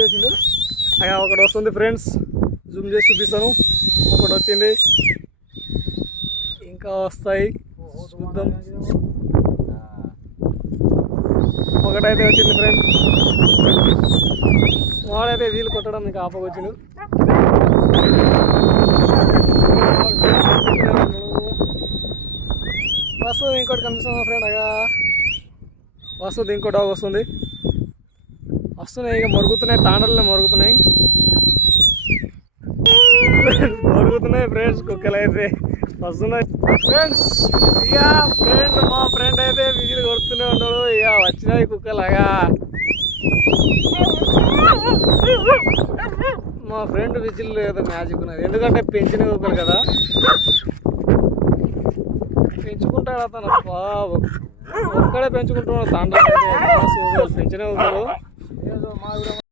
వేసిండు. అయ్యా ఒకటి వస్తుంది ఫ్రెండ్స్, జూమ్ చేసి చూపిస్తాను. ఒకటి వచ్చింది, ఇంకా వస్తాయి చూద్దాం. ఒకటైతే వచ్చింది ఫ్రెండ్స్. వాడైతే వీలు కొట్టడం ఇంకా ఆపకొచ్చిండు. వస్తుంది ఇంకోటి కనిపిస్తుంది ఫ్రెండ్. అగా వస్తుంది, ఇంకో డాగ్ వస్తుంది. వస్తున్నాయి, ఇక మరుగుతున్నాయి, తాండలనే మరుగుతున్నాయి ఫ్రెండ్స్. కుక్కలు అయితే వస్తున్నాయి ఫ్రెండ్స్. ఇక మా ఫ్రెండ్ అయితే విజిల్ కొడుతూనే ఉన్నాడు. ఇక వచ్చినాయి కుక్కలాగా. మా ఫ్రెండ్ విజిల్ ఏదో మ్యాజిక్ ఉన్నది, ఎందుకంటే పెంచిన కుక్కలు కదా, పెంచుకుంటాడు అతను. బాబు ఒక్కడే పెంచుకుంటున్నాడు తాండలు. పెంచిన కుక్కలు